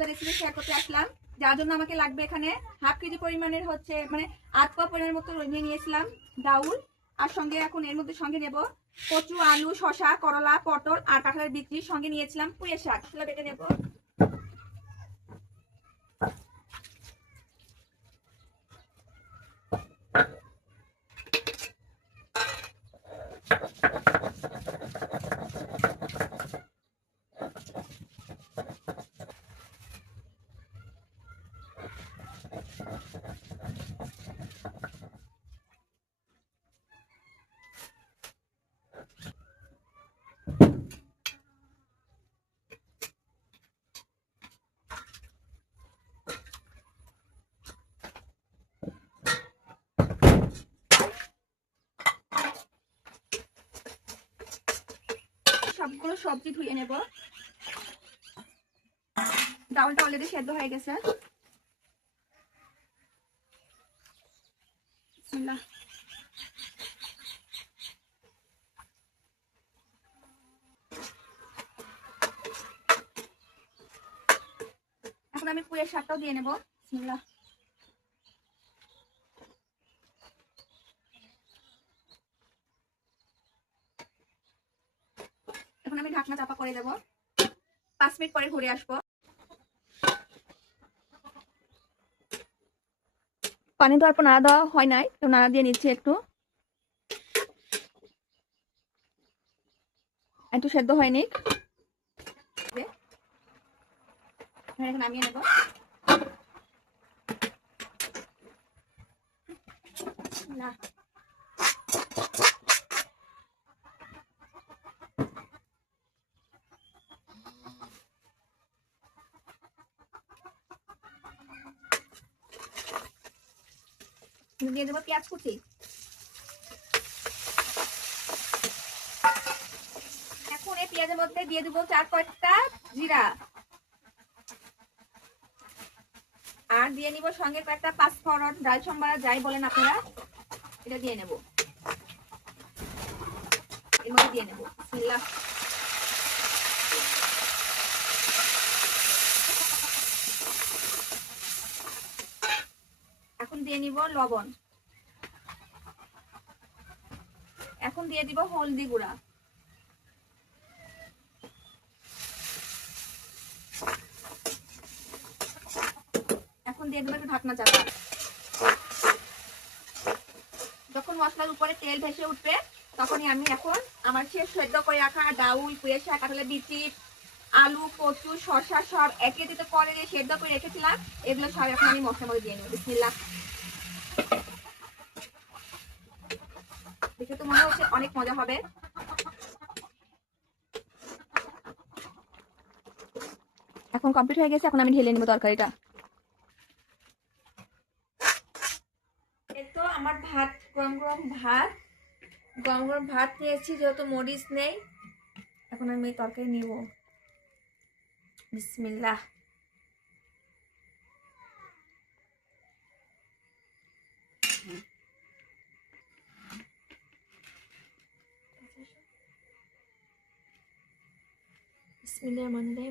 মজার recipe share করতে আসলাম, যার জন্য আমাকে লাগবে এখানে হাফ কেজি পরিমাণের হচ্ছে মানে 8 পা পরিমাণের মতো নিয়ে নিয়েছিলাম ডাউল। আর সঙ্গে এখন এর মধ্যে সঙ্গে নেব কচু, আলু, শসা, করলা, পটল আর কাঁঠালের বিচি। সঙ্গে নিয়েছিলাম পুঁই শাক। সেটা বেটে নেব। সবগুলো সবজি ধুয়ে নেব। ডাউলটা অলরেডি সেদ্ধ হয়ে গেছে। এখন আমি পুঁই শাকটাও দিয়ে নেব। বিসমিল্লাহ। এখন আমি ঢাকনা চাপা করে দেব। 5 মিনিট পরে ঘুরে আসবো। পানি দেওয়ার পর নাড়া দেওয়া হয় নাই, তো নাড়া দিয়ে নিচ্ছি একটু। একটু সেদ্ধ হয়নি, এখন নামিয়ে নেব। না দিয়ে দেবো পেঁয়াজ কুচি। এখন এই পেঁয়াজের মধ্যে দিয়ে দেবো 4 কয়েকটা জিরা, আর দিয়ে নিব সঙ্গে কয়েকটা পাঁচফোড়ন, ডাল সম্বারা যাই বলেন আপনারা, এটা দিয়ে নেব। এর মধ্যে দিয়ে নেব। বিসমিল্লাহ। এখন দিয়ে নিব লবণ। এখন দিয়ে দিব হলদি গুঁড়া। এখন দিয়ে দেবো একটু ঢাকনা চাপা। যখন মশলার উপরে তেল ভেসে উঠবে তখনই আমি এখন আমার সেদ্ধ করে রাখা ডাউল, পুঁই শাক, কাঁঠালের বিচি, আলু, কচু, শসা সব একে দিতে করে দিয়ে সেদ্ধ করে রেখেছিলাম, এগুলো সব এখন আমি মশলার মধ্যে দিয়ে নেব। বিসমিল্লাহ। দেখে তো মনে হচ্ছে অনেক মজা হবে। এখন কমপ্লিট হয়ে গেছে, এখন আমি ঢেলে নেব তরকারিটা। তো আমার ভাত, গরম গরম ভাত, গরম গরম ভাত নিয়েছি, যেহেতু মরিচ নেই। এখন আমি এই তরকারি নিব। বিসমিল্লাহ। বিসমিল্লাহ মানে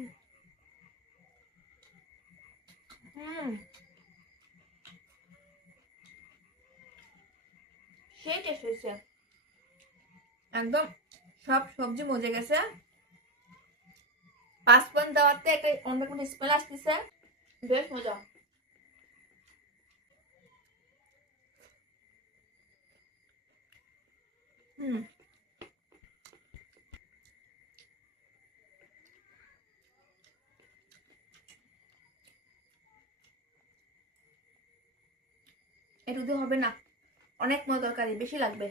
সেই টেস্ট হয়েছে। একদম সব সবজি মজে গেছে। 5 পয়েন্ট দেওয়াতে একটা অন্যরকম স্মেল আসতেছে, বেশ মজা। এটুকু হবে না, অনেক মজা তরকারি, বেশি লাগবে।